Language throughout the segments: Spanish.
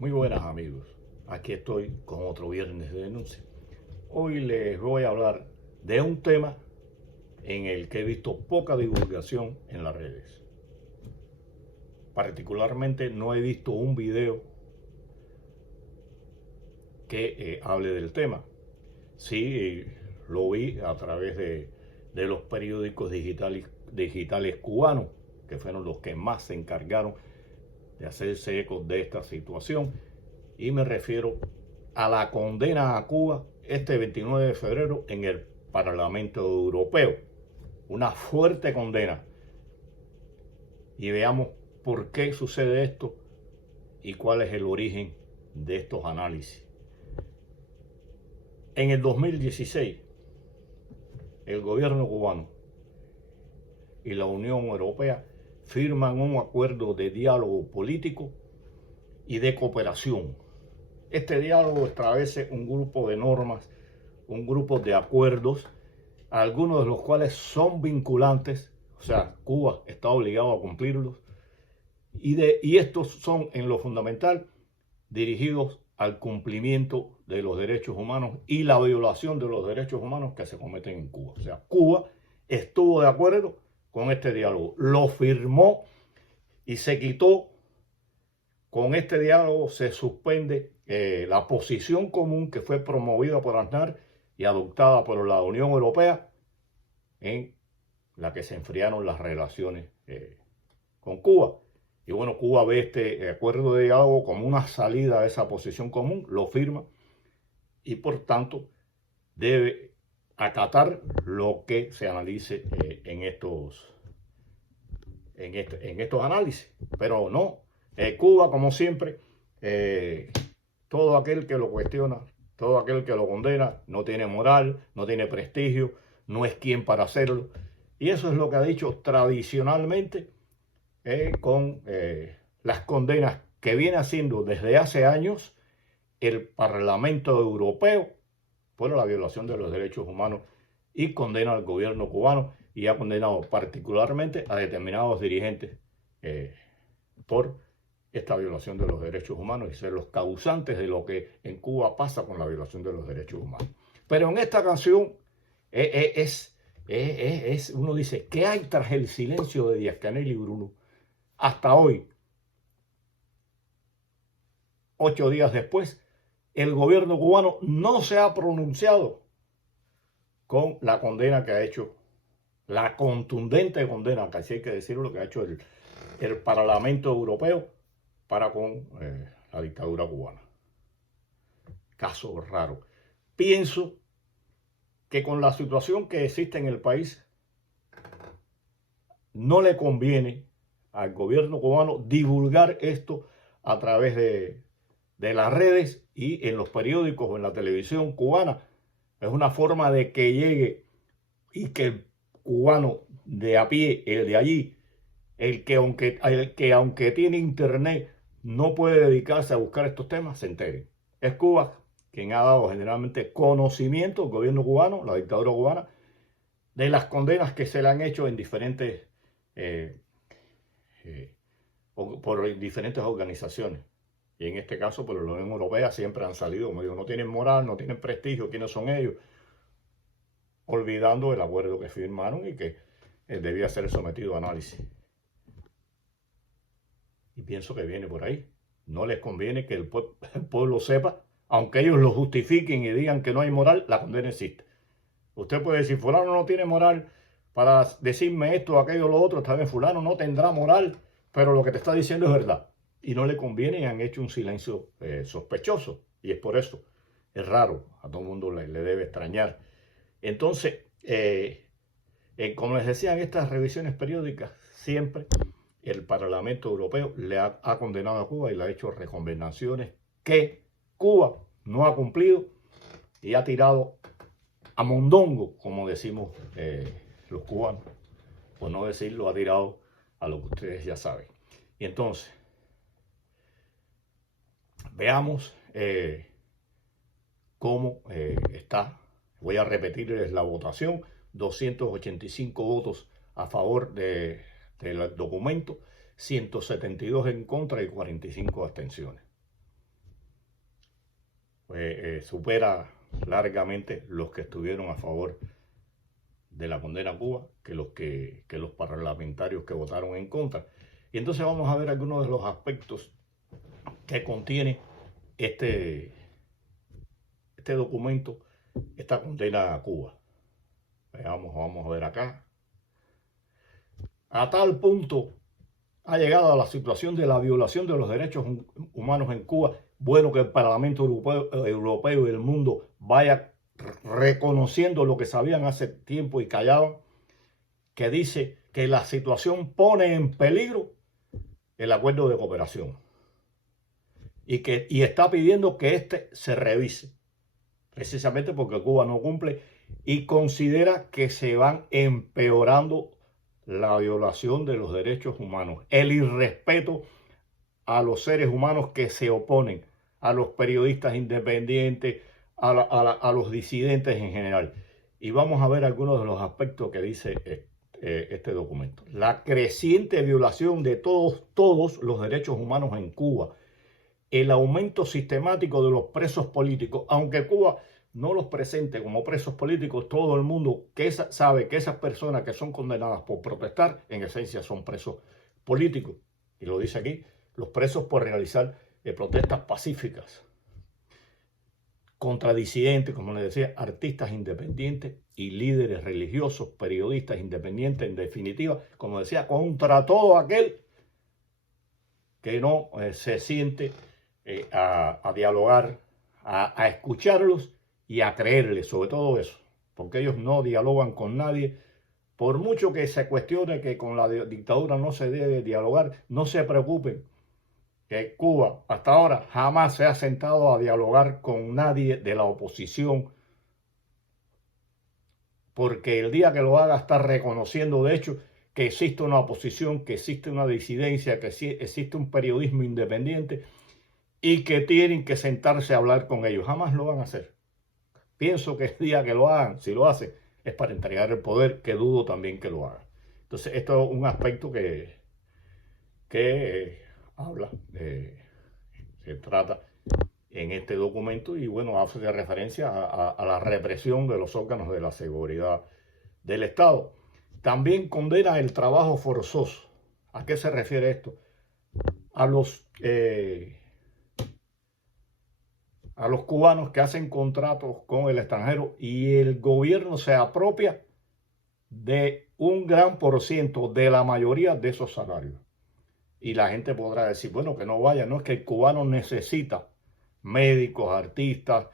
Muy buenas amigos, aquí estoy con otro viernes de denuncia. Hoy les voy a hablar de un tema en el que he visto poca divulgación en las redes. Particularmente no he visto un video que hable del tema. Sí, lo vi a través de los periódicos digitales cubanos, que fueron los que más se encargaron de hacerse eco de esta situación. Y me refiero a la condena a Cuba este 29 de febrero en el Parlamento Europeo. Una fuerte condena. Y veamos por qué sucede esto y cuál es el origen de estos análisis. En el 2016, el gobierno cubano y la Unión Europea firman un acuerdo de diálogo político y de cooperación. Este diálogo establece un grupo de normas, un grupo de acuerdos, algunos de los cuales son vinculantes, o sea, Cuba está obligado a cumplirlos, y estos son en lo fundamental dirigidos al cumplimiento de los derechos humanos y la violación de los derechos humanos que se cometen en Cuba. O sea, Cuba estuvo de acuerdo con este diálogo, lo firmó y se quitó. Con este diálogo se suspende la posición común que fue promovida por Aznar y adoptada por la Unión Europea, en la que se enfriaron las relaciones con Cuba. Y bueno, Cuba ve este acuerdo de diálogo como una salida a esa posición común, lo firma y por tanto debe acatar lo que se analice en estos análisis. Pero no, Cuba, como siempre, todo aquel que lo cuestiona, todo aquel que lo condena, no tiene moral, no tiene prestigio, no es quien para hacerlo. Y eso es lo que ha dicho tradicionalmente con las condenas que viene haciendo desde hace años el Parlamento Europeo por la violación de los derechos humanos, y condena al gobierno cubano y ha condenado particularmente a determinados dirigentes por esta violación de los derechos humanos y ser los causantes de lo que en Cuba pasa con la violación de los derechos humanos. Pero en esta canción uno dice, ¿qué hay tras el silencio de Díaz-Canel y Bruno? Hasta hoy, 8 días después, el gobierno cubano no se ha pronunciado con la condena que ha hecho, la contundente condena, que así hay que decirlo, lo que ha hecho el Parlamento Europeo para con la dictadura cubana. Caso raro. Pienso que con la situación que existe en el país, no le conviene al gobierno cubano divulgar esto a través de las redes y en los periódicos o en la televisión cubana. Es una forma de que llegue y que el cubano de a pie, el de allí, el que aunque tiene internet no puede dedicarse a buscar estos temas, se entere. Es Cuba quien ha dado generalmente conocimiento al gobierno cubano, la dictadura cubana, de las condenas que se le han hecho en diferentes por diferentes organizaciones. Y en este caso, por la Unión Europea, siempre han salido, como digo, no tienen moral, no tienen prestigio, ¿quiénes son ellos? Olvidando el acuerdo que firmaron y que debía ser sometido a análisis. Y pienso que viene por ahí. No les conviene que el pueblo sepa, aunque ellos lo justifiquen y digan que no hay moral, la condena existe. Usted puede decir, fulano no tiene moral para decirme esto, aquello, lo otro, tal vez fulano no tendrá moral, pero lo que te está diciendo es verdad. Y no le conviene y han hecho un silencio sospechoso. Y es por eso. Es raro, a todo el mundo le debe extrañar. Entonces, como les decía, en estas revisiones periódicas, siempre el Parlamento Europeo le ha condenado a Cuba y le ha hecho recomendaciones que Cuba no ha cumplido y ha tirado a mondongo, como decimos los cubanos. Por no decirlo, ha tirado a lo que ustedes ya saben. Y entonces, veamos cómo está. Voy a repetirles la votación. 285 votos a favor del documento, 172 en contra y 45 abstenciones. supera largamente los que estuvieron a favor de la condena a Cuba que los parlamentarios que votaron en contra. Y entonces vamos a ver algunos de los aspectos que contiene este documento, esta condena a Cuba. Vamos a ver acá. A tal punto ha llegado a la situación de la violación de los derechos humanos en Cuba. Bueno, que el Parlamento Europeo y el mundo vaya reconociendo lo que sabían hace tiempo y callaban, que dice que la situación pone en peligro el acuerdo de cooperación y está pidiendo que este se revise, precisamente porque Cuba no cumple y considera que se van empeorando la violación de los derechos humanos, el irrespeto a los seres humanos que se oponen, a los periodistas independientes, a los disidentes en general. Y vamos a ver algunos de los aspectos que dice este documento. La creciente violación de todos los derechos humanos en Cuba, el aumento sistemático de los presos políticos, aunque Cuba no los presente como presos políticos, todo el mundo sabe que esas personas que son condenadas por protestar, en esencia son presos políticos. Y lo dice aquí, los presos por realizar protestas pacíficas contra disidentes, como les decía, artistas independientes y líderes religiosos, periodistas independientes, en definitiva, como decía, contra todo aquel que no se siente a dialogar, a escucharlos y a creerles, sobre todo eso, porque ellos no dialogan con nadie. Por mucho que se cuestione que con la dictadura no se debe dialogar, no se preocupen, que Cuba hasta ahora jamás se ha sentado a dialogar con nadie de la oposición, porque el día que lo haga está reconociendo de hecho que existe una oposición, que existe una disidencia, que existe un periodismo independiente y que tienen que sentarse a hablar con ellos. Jamás lo van a hacer. Pienso que el día que lo hagan, si lo hacen, es para entregar el poder, que dudo también que lo hagan. Entonces, esto es un aspecto que habla, se trata en este documento y bueno, hace referencia a la represión de los órganos de la seguridad del Estado. También condena el trabajo forzoso. ¿A qué se refiere esto? A los cubanos que hacen contratos con el extranjero y el gobierno se apropia de un gran porciento de la mayoría de esos salarios. Y la gente podrá decir, bueno, que no vaya, no, es que el cubano necesita médicos, artistas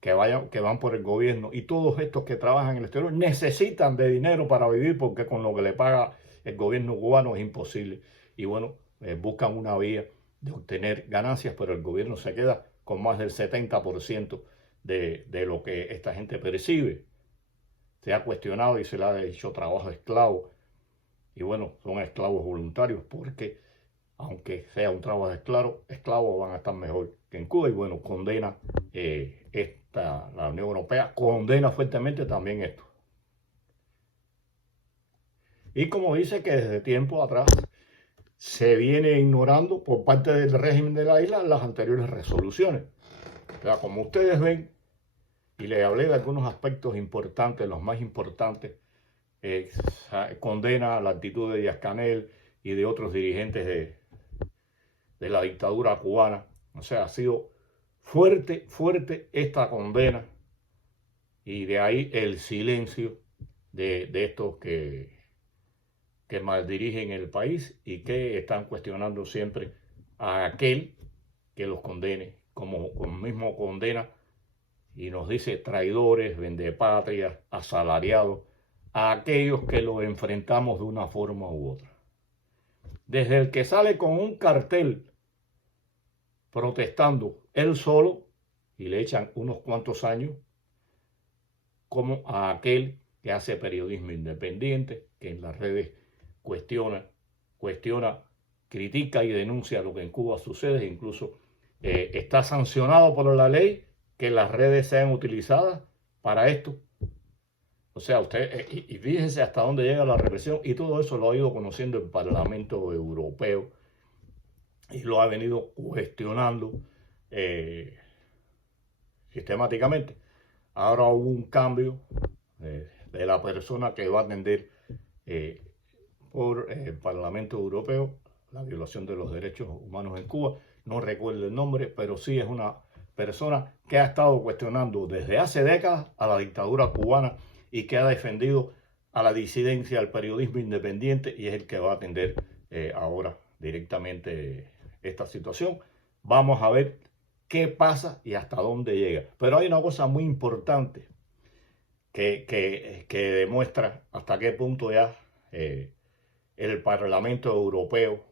que van por el gobierno y todos estos que trabajan en el exterior necesitan de dinero para vivir porque con lo que le paga el gobierno cubano es imposible. Y bueno, buscan una vía de obtener ganancias, pero el gobierno se queda con más del 70% de lo que esta gente percibe. Se ha cuestionado y se le ha hecho trabajo esclavo. Y bueno, son esclavos voluntarios porque aunque sea un trabajo esclavo van a estar mejor que en Cuba. Y bueno, condena la Unión Europea, condena fuertemente también esto. Y como dice que desde tiempo atrás se viene ignorando por parte del régimen de la isla las anteriores resoluciones. O sea, como ustedes ven, y les hablé de algunos aspectos importantes, los más importantes, condena la actitud de Díaz-Canel y de otros dirigentes de la dictadura cubana. O sea, ha sido fuerte esta condena y de ahí el silencio de estos que maldirigen el país y que están cuestionando siempre a aquel que los condene, como mismo condena y nos dice traidores, vendepatrias, asalariados, a aquellos que los enfrentamos de una forma u otra. Desde el que sale con un cartel protestando él solo y le echan unos cuantos años, como a aquel que hace periodismo independiente, que en las redes cuestiona, critica y denuncia lo que en Cuba sucede, incluso está sancionado por la ley que las redes sean utilizadas para esto. O sea, usted, y fíjense hasta dónde llega la represión, y todo eso lo ha ido conociendo el Parlamento Europeo y lo ha venido cuestionando sistemáticamente. Ahora hubo un cambio de la persona que va a atender por el Parlamento Europeo la violación de los derechos humanos en Cuba. No recuerdo el nombre, pero sí es una persona que ha estado cuestionando desde hace décadas a la dictadura cubana y que ha defendido a la disidencia, al periodismo independiente, y es el que va a atender ahora directamente esta situación. Vamos a ver qué pasa y hasta dónde llega. Pero hay una cosa muy importante que demuestra hasta qué punto ya el Parlamento Europeo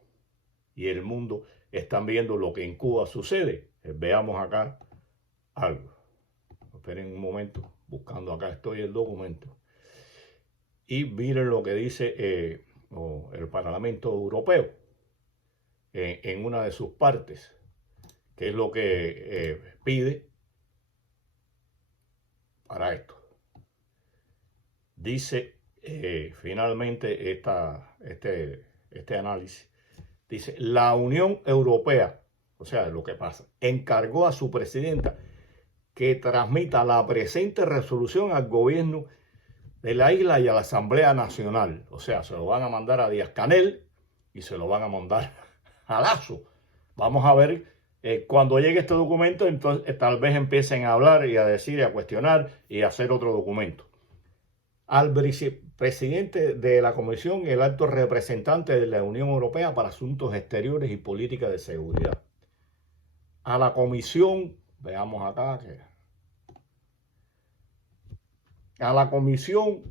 y el mundo están viendo lo que en Cuba sucede. Veamos acá algo. Esperen un momento, buscando acá estoy el documento. Y miren lo que dice el Parlamento Europeo en una de sus partes, que es lo que pide para esto. Dice finalmente este análisis, dice: la Unión Europea, o sea, lo que pasa, encargó a su presidenta que transmita la presente resolución al gobierno de la isla y a la Asamblea Nacional. O sea, se lo van a mandar a Díaz-Canel y se lo van a mandar a Lasso. Vamos a ver cuando llegue este documento, entonces tal vez empiecen a hablar y a decir y a cuestionar y a hacer otro documento. Al presidente de la Comisión y el alto representante de la Unión Europea para Asuntos Exteriores y Política de Seguridad. A la Comisión, veamos acá, a la Comisión,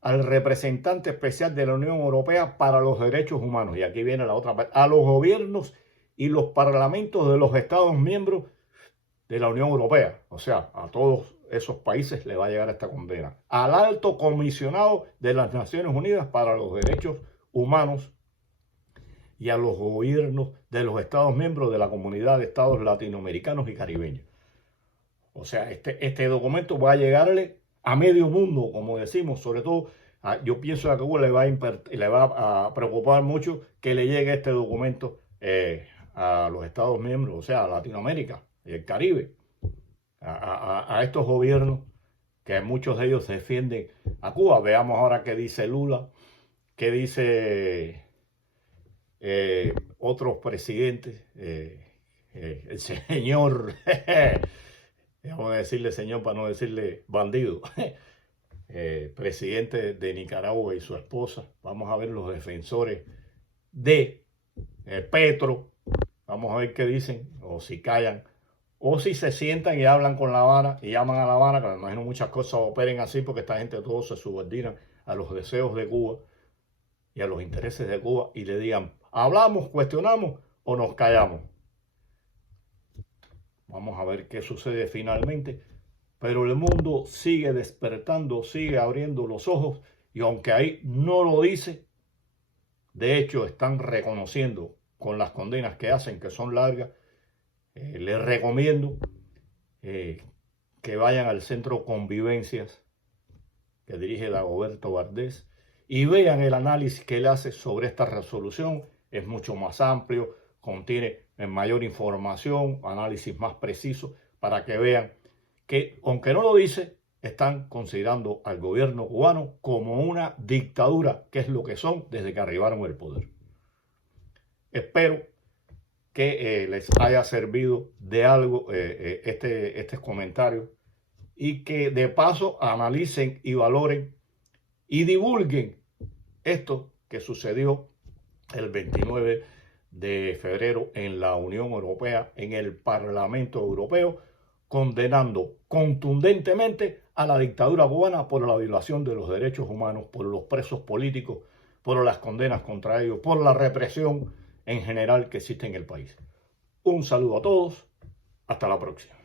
al representante especial de la Unión Europea para los Derechos Humanos, y aquí viene la otra parte, a los gobiernos y los parlamentos de los Estados miembros de la Unión Europea, o sea, a todos esos países le va a llegar esta condena. Al alto comisionado de las Naciones Unidas para los Derechos Humanos y a los gobiernos de los Estados miembros de la Comunidad de Estados Latinoamericanos y Caribeños. O sea, este documento va a llegarle a medio mundo, como decimos, sobre todo, yo pienso que a Cuba le va a preocupar mucho que le llegue este documento a los Estados miembros, o sea, a Latinoamérica y el Caribe, a estos gobiernos que muchos de ellos defienden a Cuba. Veamos ahora qué dice Lula, qué dice otros presidentes, el señor, vamos a decirle señor para no decirle bandido, presidente de Nicaragua y su esposa. Vamos a ver los defensores de Petro, vamos a ver qué dicen, o si callan, o si se sientan y hablan con La Habana y llaman a La Habana, que me imagino muchas cosas operen así porque esta gente todos se subordinan a los deseos de Cuba y a los intereses de Cuba, y le digan: ¿hablamos, cuestionamos o nos callamos? Vamos a ver qué sucede finalmente, pero el mundo sigue despertando, sigue abriendo los ojos, y aunque ahí no lo dice, de hecho están reconociendo con las condenas que hacen, que son largas. Les recomiendo que vayan al Centro Convivencias que dirige Dagoberto Valdés y vean el análisis que él hace sobre esta resolución. Es mucho más amplio, contiene mayor información, análisis más preciso, para que vean que, aunque no lo dice, están considerando al gobierno cubano como una dictadura, que es lo que son desde que arribaron al poder. Espero que les haya servido de algo este comentario, y que de paso analicen y valoren y divulguen esto que sucedió el 29 de febrero en la Unión Europea, en el Parlamento Europeo, condenando contundentemente a la dictadura cubana por la violación de los derechos humanos, por los presos políticos, por las condenas contra ellos, por la represión en general que existe en el país. Un saludo a todos, hasta la próxima.